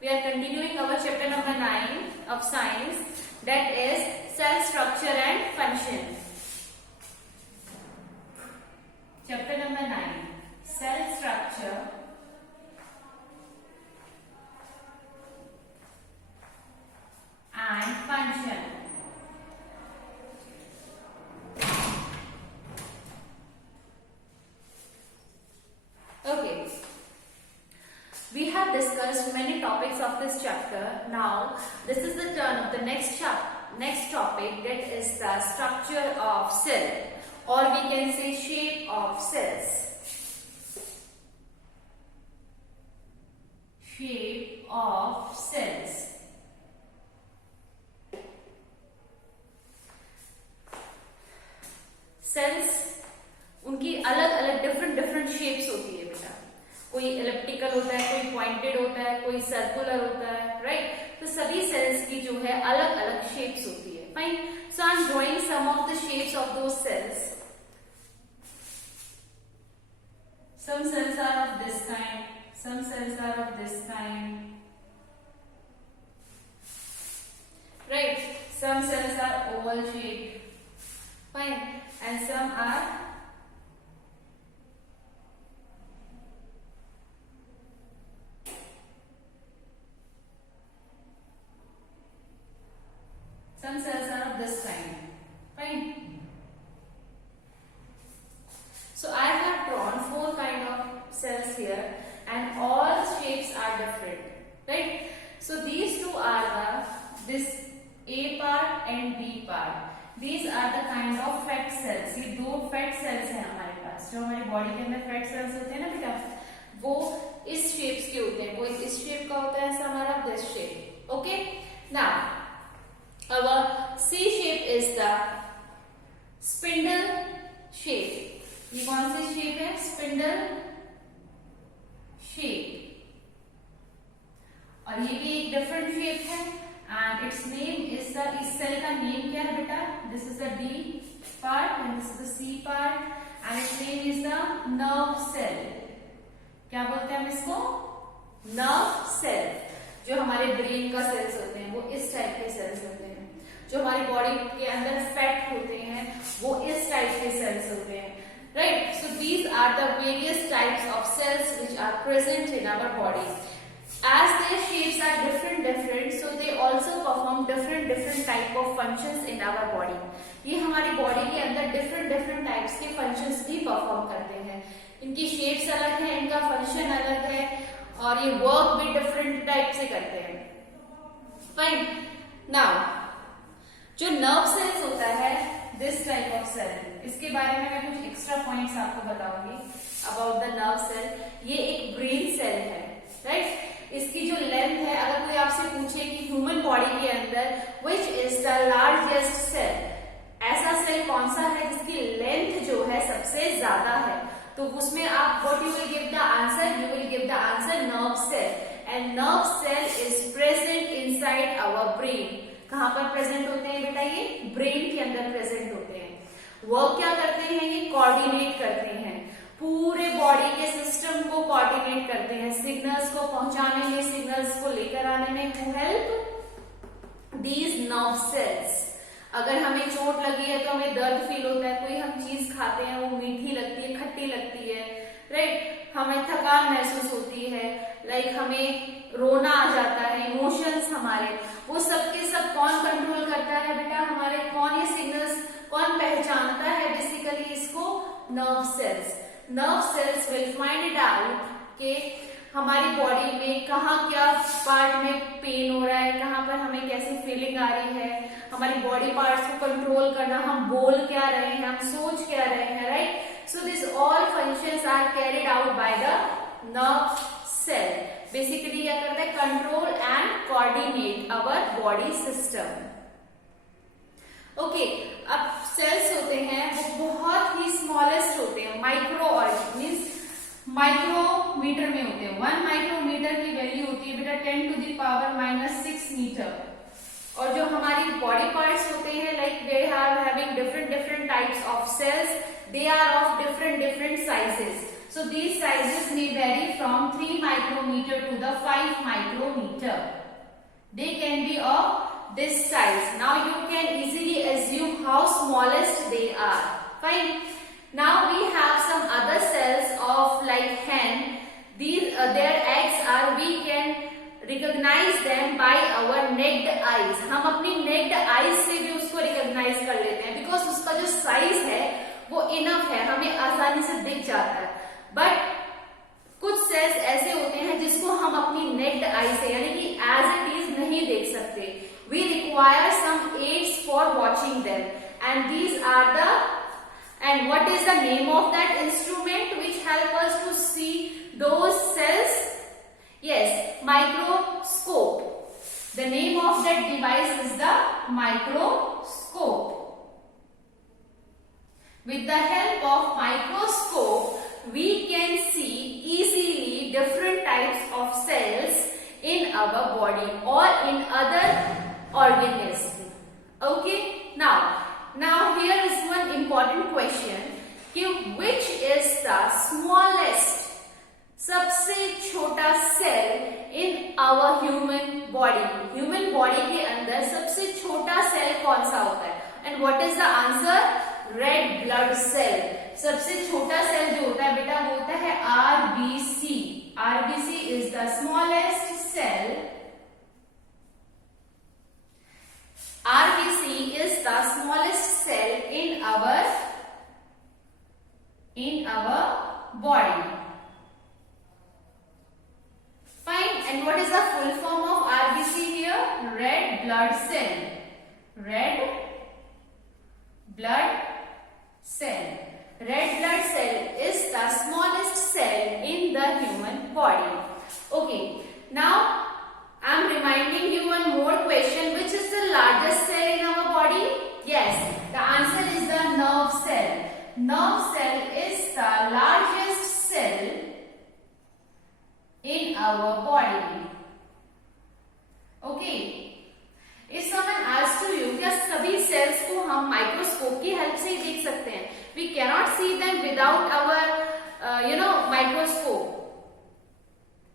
We are continuing our chapter number 9 of science, that is cell structure and function. Chapter number 9, cell structure and function. Okay. We have discussed many topics of this chapter. Now, this is the turn of the next topic, that is the structure of cell, or we can say shape of cells. Shape of cells. Cells उनकी अलग अलग different shapes होती है बेटा. कोई elliptical होता है, कोई पॉइंटेड होता है, कोई सर्कुलर होता है, राइट. तो सभी सेल्स की जो है अलग अलग शेप्स होती है. Fine. So I am drawing some of the shapes of those cells. Some cells are of this kind, some cells are of this kind, right? Some cells are oval shaped, fine, and some are of this kind, fine. So I have drawn 4 kind of cells here, and all shapes are different, right? So these two are this A part and B part. These are the kind of fat cells. ये 2 fat cells हैं हमारे पास. जो हमारी body के अंदर fat cells होते हैं ना बेटा, वो इस शेप्स के होते हैं. वो इस शेप का होता है, ऐसा हमारा this shape. Okay? Now, our C shape is the spindle shape. ये कौन सी शेप है? Spindle shape. और ये भी एक डिफरेंट शेप है, and its name is the, इस सेल का नेम क्या है बेटा? This is the D part and this is the C part, and its name is the nerve cell. क्या बोलते हैं हम इसको? Nerve cell. जो हमारे ब्रेन का सेल्स होते हैं वो इस टाइप के सेल्स होते हैं. जो हमारी बॉडी के अंदर फैट होते हैं वो इस टाइप के सेल्स होते हैं. Right, so these are the various types of cells which are present in our body. As their shapes are different, so they also perform different type of functions in our body. ये हमारी body के अंदर different types के functions भी perform करते हैं. इनकी shapes अलग है, इनका function अलग है, और ये work भी different type से करते हैं. Fine. Now, जो nerve cells होता है, this type of cell, इसके बारे में मैं कुछ एक्स्ट्रा पॉइंट्स आपको बताऊंगी अबाउट द नर्व सेल. ये एक ब्रेन सेल है, राइट. इसकी जो लेंथ है, अगर कोई आपसे पूछे कि ह्यूमन बॉडी के अंदर which is the largest cell, ऐसा सेल कौन सा है जिसकी लेंथ जो है सबसे ज्यादा है, तो उसमें आप what you will give the answer? You will give the answer nerve cell. And nerve cell is present inside our brain. कहां पर प्रेजेंट होते हैं बेटा? ये ब्रेन के अंदर प्रेजेंट होते हैं. वर्क क्या करते हैं? ये कोऑर्डिनेट करते हैं, पूरे बॉडी के सिस्टम को कोऑर्डिनेट करते हैं, सिग्नल्स को पहुंचाने में, सिग्नल्स को लेकर आने में. Who help? These nerve cells. अगर हमें चोट लगी है तो हमें दर्द फील होता है, कोई हम चीज खाते हैं वो मीठी लगती है, खट्टी लगती है, राइट. हमें थकान महसूस होती है, लाइक हमें रोना आ जाता है, इमोशंस हमारे, वो सब के सब कौन कंट्रोल करता है बेटा? हमारे कौन ये सिग्नल्स कौन पहचानता है बेसिकली इसको? Nerve cells. Nerve cells will find it out कि हमारी बॉडी में कहाँ क्या पार्ट में पेन हो रहा है, कहाँ पर हमें कैसी फीलिंग आ रही है, हमारी बॉडी पार्ट्स को कंट्रोल करना, हम बोल क्या रहे हैं, हम सोच क्या रहे हैं, right. So this all functions are carried out by the nerve cell. Basically क्या करता है? Control and coordinate our body system. Okay. अब सेल्स होते हैं वो बहुत ही स्मॉलेस्ट होते हैं, माइक्रो मीन्स माइक्रोमीटर में होते हैं. 1 माइक्रोमीटर की वैल्यू होती है बेटा 10⁻⁻⁶ मीटर. और जो हमारी बॉडी पार्ट्स होते हैं, like they are having different types of cells, they are of different sizes. So these sizes may vary from 3 micrometer to the 5 micrometer. They can be of this size. Now you can easily assume how smallest they are. Fine. Now we have some other cells of like hen. These their eggs are, we can recognize them by our naked eyes. हम अपनी naked eyes से भी उसको recognize कर लेते हैं because उसका जो size है वो enough है, हमें आसानी से दिख जाता है. But कुछ cells ऐसे होते हैं जिसको हम अपनी naked eye से यानी कि as it is नहीं देख सकते. We require some aids for watching them, and these are the, and what is the name of that instrument which help us to see those cells? Yes, microscope. The name of that device is the microscope. With the help of microscope, we can see easily different types of cells in our body or in other organisms. Okay, now here is one important question कि which is the smallest, सबसे छोटा cell in our human body. Human body के अंदर सबसे छोटा cell कौन सा होता है? And what is the answer? Red blood cell. सबसे छोटा सेल जो होता है बेटा वो होता है RBC. RBC is the smallest cell. RBC is the smallest cell in our body. Fine. And what is the full form of RBC here? Red blood cell. Red blood cell. Red blood cell is the smallest cell in the human body. Okay. Now I am reminding you one more question. Which is the largest cell in our body? Yes, the answer is the nerve cell. Nerve cell is the largest cell in our body. Okay. If someone asks to you, क्या सभी cells को हम microscope की help से ही देख सकते हैं? We cannot see them without our microscope.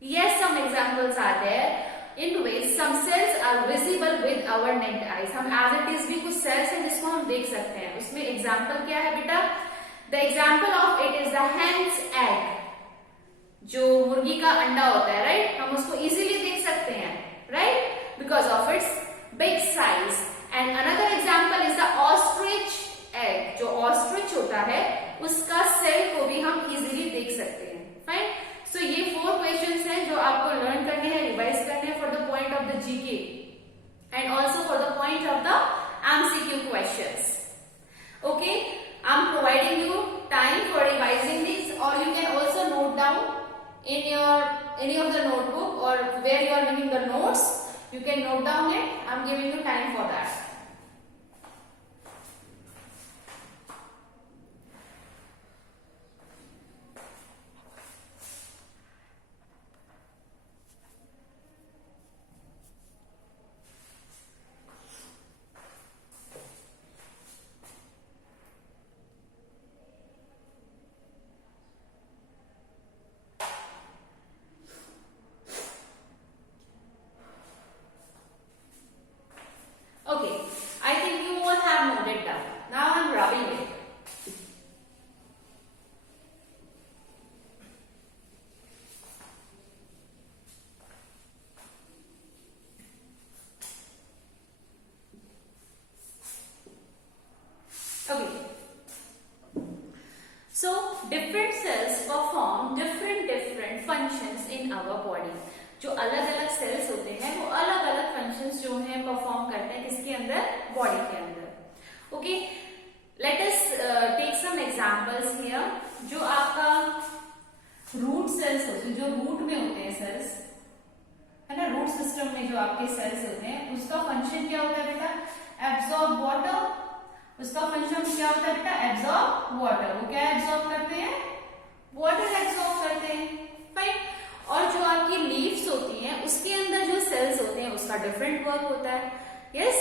Yes, some examples are there in which some cells are visible with our naked eyes. हम as it is भी कुछ cells हैं जिसको हम देख सकते हैं. उसमें example क्या है बेटा? The example of it is the hen's egg. जो मुर्गी का अंडा होता है, right? हम उसको easily देख सकते हैं, right? Because of its big size. And another example is the ostrich egg. जो ostrich होता है उसका cell को भी हम easily देख सकते हैं. Fine? So ये 4 questions हैं जो आपको learn करने हैं, revise करने हैं for the point of the GK and also for the point of the MCQ questions. Okay, I'm providing you time for revising these, or you can also note down in your any of the notebook or where you are making the notes. You can note down it. I'm giving you time for that. Okay, I think you all have noted down. Now I'm rubbing it. Okay. So different cells perform different functions in our body. जो अलग अलग sales होते हैं वो अलग अलग functions जो हैं परफॉर्म करते हैं किसके अंदर? बॉडी के अंदर. Okay, let us take some examples here. जो आपका रूट सेल्स होते हैं, जो रूट में होते हैं सेल्स, है ना, रूट सिस्टम में जो आपके सेल्स होते हैं उसका फंक्शन क्या होता है बेटा? Absorb water. उसका फंक्शन क्या होता है बेटा? Absorb water. वो क्या एब्सॉर्ब करते हैं? वाटर एब्सॉर्ब करते हैं. फाइन. और जो आपकी लीव्स होती हैं उसके अंदर जो सेल्स होते हैं उसका डिफरेंट वर्क होता है. यस,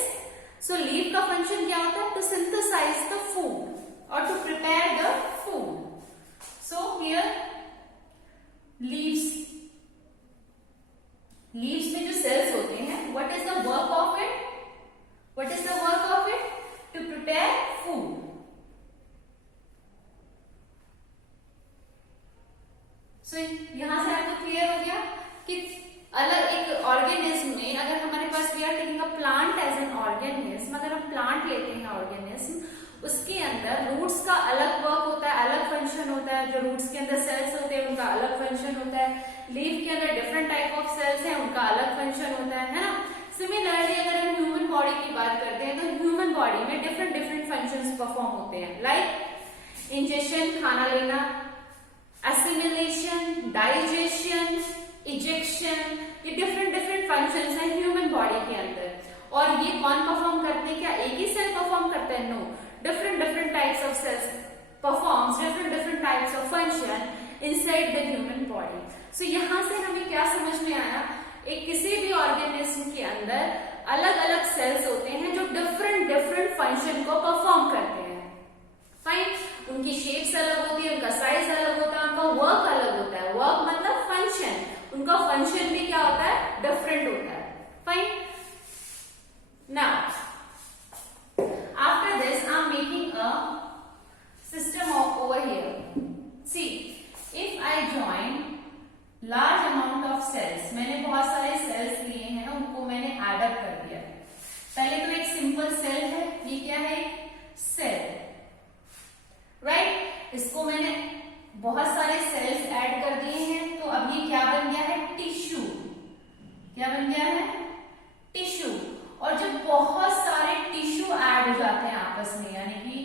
सो लीव का फंक्शन क्या होता है? टू सिंथेसाइज द फूड और to prepare the food. So here leaves, leaves में जो सेल्स होते हैं, what is the work of it, what is the work of it, to prepare food. So यहां से आपको क्लियर हो गया कि अलग एक ऑर्गेनिज्म में, अगर हमारे पास we are taking a plant as an organism, अगर हम प्लांट लेते हैं ऑर्गेनिज्म, उसके अंदर रूट्स का अलग वर्क होता है, अलग फंक्शन होता है। जो रूट्स के अंदर सेल्स होते हैं उनका अलग फंक्शन होता है, लीफ के अंदर डिफरेंट टाइप ऑफ सेल्स हैं, उनका अलग फंक्शन होता है ना। सिमिलरली अगर हम ह्यूमन बॉडी की बात करते हैं तो ह्यूमन बॉडी में डिफरेंट डिफरेंट फंक्शंस परफॉर्म होते हैं, लाइक इंजेक्शन खाना लेना, एसिमिलेशन, डाइजेशन, इजेक्शन, ये डिफरेंट डिफरेंट फंक्शंस हैं ह्यूमन बॉडी के अंदर। और ये कौन परफॉर्म करते हैं, क्या एक ही सेल परफॉर्म करता है, no, different different types of cells performs different different types of function inside the human body. So यहां से हमें क्या समझ में आया, एक किसी भी ऑर्गेनिज्म के अंदर अलग अलग सेल्स होते हैं जो डिफरेंट डिफरेंट फंक्शन को परफॉर्म करते हैं, फाइन। उनकी शेप्स अलग होती है, उनका साइज अलग होता है, उनका वर्क अलग होता है, वर्क मतलब फंक्शन, उनका फंक्शन भी क्या होता है, डिफरेंट होता है, fine. Now after this I am making a system of over here, see if I join large amount of cells, मैंने बहुत सारे सेल्स लिए हैं, उनको मैंने एड अप कर दिया। पहले तो एक सिंपल सेल है, ये क्या है, सेल, राइट। इसको मैंने बहुत सारे सेल्स ऐड कर दिए हैं, तो अब ये क्या बन गया है, टिश्यू। क्या बन गया है, टिश्यू। और जब बहुत सारे टिश्यू ऐड हो जाते हैं आपस में, यानी कि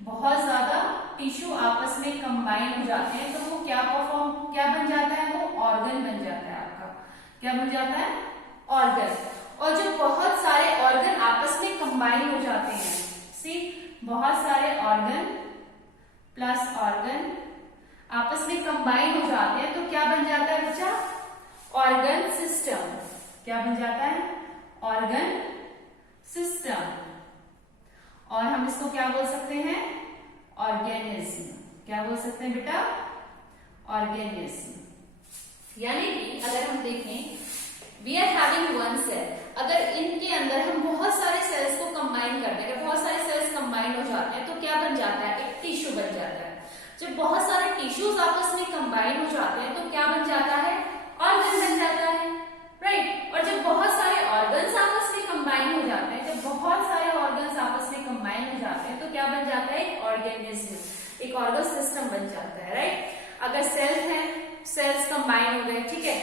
बहुत ज्यादा टिश्यू आपस में कंबाइन हो जाते हैं, तो वो क्या बन जाता है, वो ऑर्गन बन जाता है आपका। क्या बन जाता है, ऑर्गन। और जब बहुत सारे ऑर्गन आपस में कंबाइन हो जाते हैं, सी बहुत सारे ऑर्गन प्लस ऑर्गन आपस में कंबाइन हो जाते हैं, तो क्या बन जाता है बच्चा, ऑर्गन सिस्टम। क्या बन जाता है, ऑर्गन सिस्टम। और हम इसको क्या बोल सकते हैं, ऑर्गेनिज्म। क्या बोल सकते हैं बेटा, ऑर्गेनिज्म। यानी कि अगर हम देखें, we are having one cell, अगर इनके अंदर हम बहुत सारे सेल्स को कंबाइन कर देंगे, बहुत सारे सेल्स कंबाइन हो जाते हैं, तो क्या बन जाता है, एक टिश्यू बन जाता है। जब बहुत सारे टिश्यूज आपस में कंबाइन हो जाते हैं, तो क्या बन जाता है, ऑर्गन बन जाता है, राइट। और जब बहुत सारे ऑर्गन्स आपस में कंबाइन हो जाते हैं, जब बहुत सारे ऑर्गन्स आपस में कंबाइन हो जाते हैं, तो क्या बन जाता है, एक ऑर्गेनिज्म, एक ऑर्गन सिस्टम बन जाता है, राइट। अगर सेल्स हैं, सेल्स कंबाइन हो गए, ठीक है,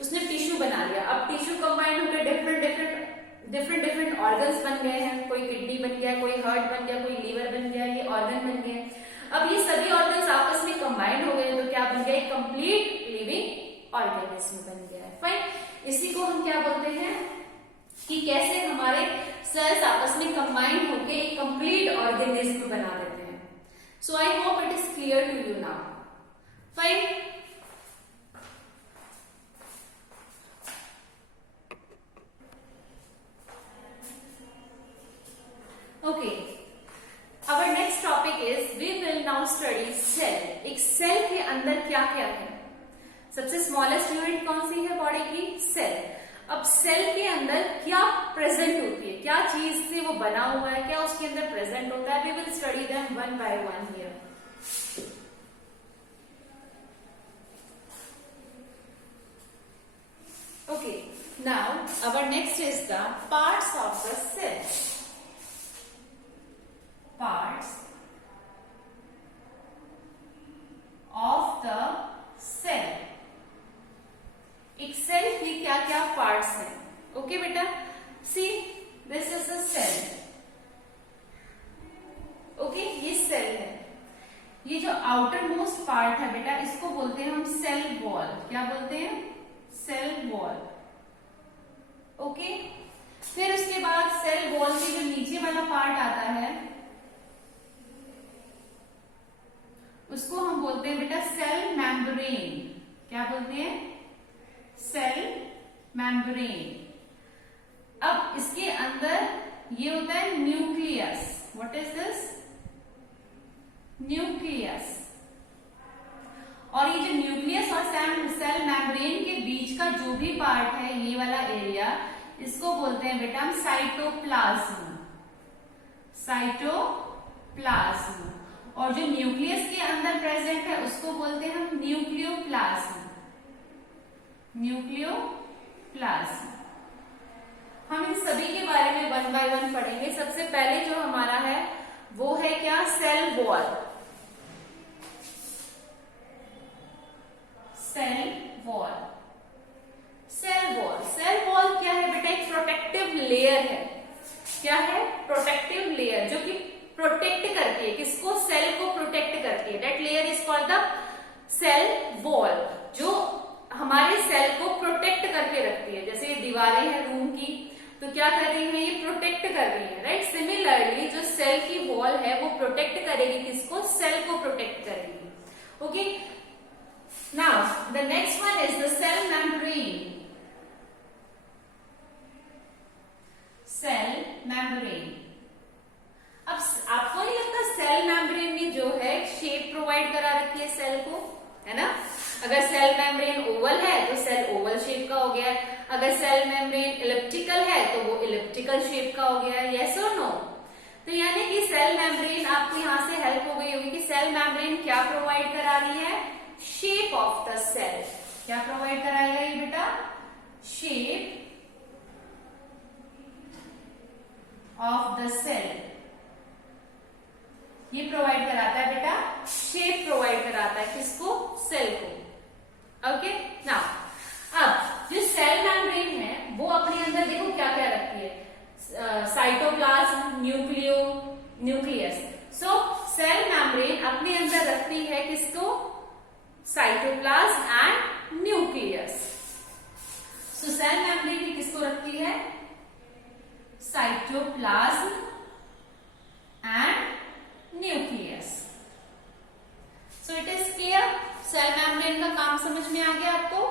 उसने टिश्यू बना लिया, अब टिश्यू कंबाइन हो गए, डिफरेंट डिफरेंट ऑर्गन्स बन गए हैं, कोई किडनी बन गया, कोई हार्ट बन गया, कोई लीवर बन गया, ये ऑर्गन बन गए। अब ये सभी ऑर्गन्स आपस में कंबाइन हो गए, तो क्या बन गया, एक कंप्लीट लिविंग ऑर्गेनिज्म बन गया है, फाइन। इसी को हम क्या बोलते हैं, कि कैसे हमारे सेल्स आपस में कंबाइन होकर एक कंप्लीट ऑर्गेनिज्म बना देते हैं। So I hope it is clear to you now, fine. Okay, our next topic is we will now study cell. एक सेल के अंदर क्या क्या है, सबसे स्मॉलेस्ट यूनिट कौन सी है बॉडी की, सेल। अब सेल के अंदर क्या प्रेजेंट होती है, क्या चीज से वो बना हुआ है, क्या उसके अंदर प्रेजेंट होता है, we will study them one by one here. Okay, now our next is the parts of the cell. Parts of the cell. एक सेल की क्या क्या पार्ट्स हैं, ओके बेटा, see this is a cell, okay, ये cell है। ये जो आउटर मोस्ट पार्ट है बेटा, इसको बोलते हैं हम सेल वॉल। क्या बोलते हैं, सेल वॉल, ओके। फिर उसके बाद सेल वॉल के जो नीचे वाला पार्ट आता है, उसको हम बोलते हैं बेटा सेल मेम्ब्रेन। क्या बोलते हैं, सेल मेम्ब्रेन। अब इसके अंदर ये होता है nucleus. What is this, nucleus. और ये जो न्यूक्लियस और सेल मेम्ब्रेन के बीच का जो भी पार्ट है, ये वाला एरिया, इसको बोलते हैं बेटा हम साइटोप्लाज्म। साइटोप्लाज्म। और जो न्यूक्लियस के अंदर प्रेजेंट है उसको बोलते हैं हम न्यूक्लियोप्लाज्म। न्यूक्लियोप्लाज्म। हम इन सभी के बारे में 1 बाय 1 पढ़ेंगे। सबसे पहले जो हमारा है वो है क्या, cell wall. Cell wall. Cell wall, cell wall क्या है बेटा, एक प्रोटेक्टिव लेयर है। क्या है, प्रोटेक्टिव लेयर, जो कि प्रोटेक्ट करती है, किसको, सेल को प्रोटेक्ट करती है। That layer is called the cell wall, जो हमारे सेल को प्रोटेक्ट करके रखती है। जैसे ये दीवारें हैं रूम की, तो क्या कर रही है, ये प्रोटेक्ट कर रही है, राइट। सिमिलरली जो सेल की वॉल है वो प्रोटेक्ट करेगी, किसको, सेल को प्रोटेक्ट करेगी। Okay, now the next one is the cell membrane. Cell membrane. अब आपको नहीं लगता सेल मेम्ब्रेन में जो है शेप प्रोवाइड करा रखी है सेल को, है ना। अगर सेल मेम्ब्रेन ओवल है तो सेल ओवल शेप का हो गया, अगर सेल मेम्ब्रेन इलिप्टिकल है तो वो इलिप्टिकल शेप का हो गया, यस और नो। तो यानी कि सेल मेम्ब्रेन आपको यहां से हेल्प हो गई होगी कि सेल मेम्ब्रेन क्या प्रोवाइड करा रही है, शेप ऑफ द सेल। क्या प्रोवाइड कराएगा ये बेटा, शेप ऑफ द सेल। ये प्रोवाइड कराता है बेटा, शेप प्रोवाइड कराता है, किसको, सेल को। ओके, नाउ अब जो सेल मेम्ब्रेन है वो अपने अंदर देखो क्या क्या रखती है, cytoplasm, nucleus. So cell membrane अपने अंदर रखती है किसको, cytoplasm and nucleus. So cell membrane किसको रखती है, cytoplasm and nucleus. So it is clear, cell membrane का काम समझ में आ गया आपको,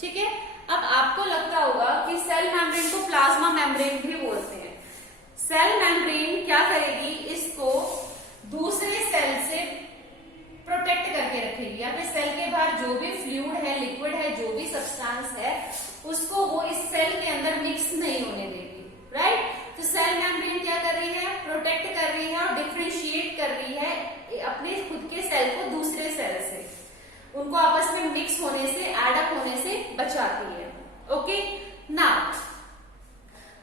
ठीक है। अब आपको लगता होगा कि सेल मेम्ब्रेन को प्लाज्मा मेम्ब्रेन भी बोलते हैं। सेल मेम्ब्रेन क्या करेगी, इसको दूसरे सेल से प्रोटेक्ट करके रखेगी, या फिर सेल के बाहर जो भी फ्लूइड है, लिक्विड है, जो भी सब्सटेंस है, उसको वो इस सेल के अंदर मिक्स नहीं होने देगी, राइट। तो सेल मेम्ब्रेन क्या कर रही है, प्रोटेक्ट कर रही है और डिफरेंशिएट कर रही है अपने खुद के सेल को दूसरे सेल से, उनको आपस में मिक्स होने से, एडअप होने से बचाती है। ओके, नाउ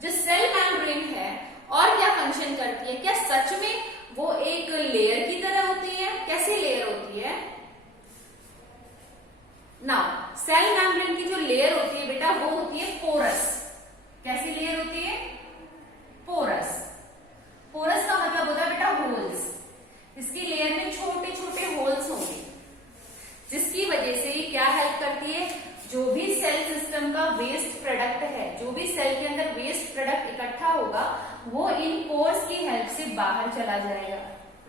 जो सेल मेम्ब्रेन है और क्या फंक्शन करती है, क्या सच में वो एक लेयर की तरह होती है, कैसी लेयर होती है। नाउ सेल मेम्ब्रेन की जो लेयर होती है बेटा वो होती है पोरस। कैसी लेयर होती है, पोरस। पोरस का मतलब होता है बेटा होल्स। इसकी लेयर में छोटे छोटे होल्स होंगे, जिसकी वजह से ये क्या हेल्प करती है, जो भी सेल सिस्टम का वेस्ट प्रोडक्ट है, जो भी सेल के अंदर वेस्ट प्रोडक्ट इकट्ठा होगा, वो इन पोर्स की हेल्प से बाहर चला जाएगा,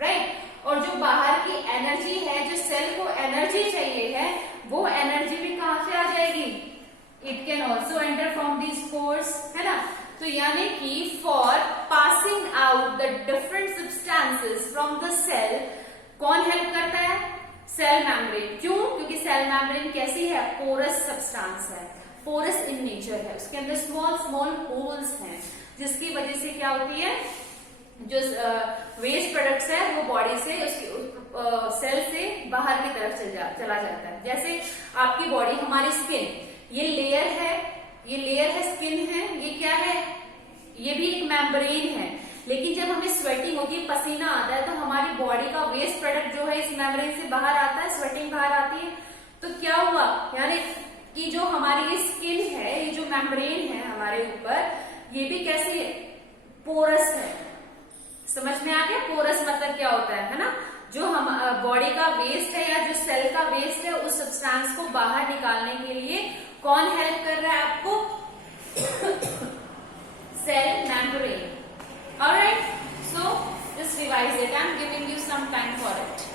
राइट। और जो बाहर की एनर्जी है, जो सेल को एनर्जी चाहिए है, वो एनर्जी भी कहां से आ जाएगी, it can also enter from these pores, है ना। तो यानी कि for passing out the different substances from the cell, कौन हेल्प करता है, सेल मेम्ब्रेन। क्यों, क्योंकि सेल मेम्ब्रेन कैसी है, पोरस सब्सटेंस है, पोरस इन नेचर है, उसके अंदर स्मॉल स्मॉल होल्स हैं, जिसकी वजह से क्या होती है, जो वेस्ट प्रोडक्ट्स है वो बॉडी से, उसकी सेल से बाहर की तरफ चला जाता है। जैसे आपकी बॉडी, हमारी स्किन, ये लेयर है, ये लेयर है, स्किन है, ये क्या है, ये भी एक मेम्ब्रेन है। लेकिन जब हमें स्वेटिंग होती है, पसीना आता है, तो हमारी बॉडी का वेस्ट प्रोडक्ट जो है इस मेम्ब्रेन से बाहर आता है, स्वेटिंग बाहर आती है। तो क्या हुआ, यानी कि जो हमारी ये स्किन है, ये जो मेम्ब्रेन है हमारे ऊपर, ये भी कैसी है, पोरस है। समझ में आ गया, पोरस मतलब क्या होता है ना, जो हम बॉडी का वेस्ट है या जो सेल का वेस्ट है, उस सब्सटेंस को बाहर निकालने के लिए कौन हेल्प कर रहा है आपको, cell membrane. Alright, so just revise it, I am giving you some time for it.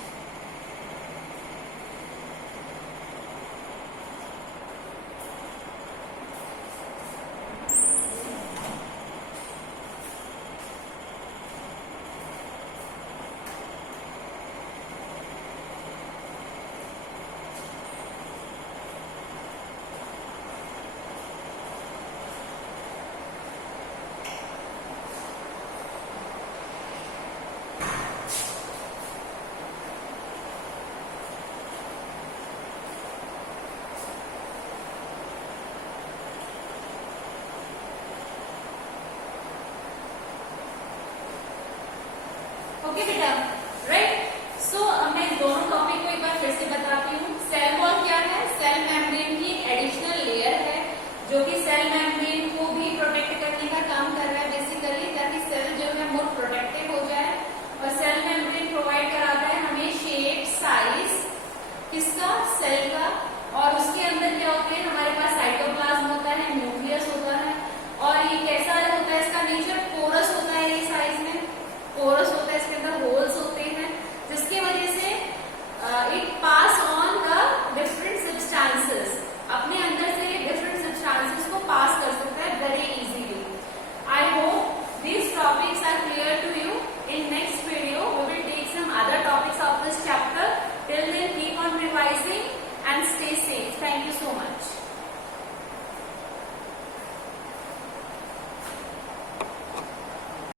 Cell का, और उसके अंदर क्या होते हैं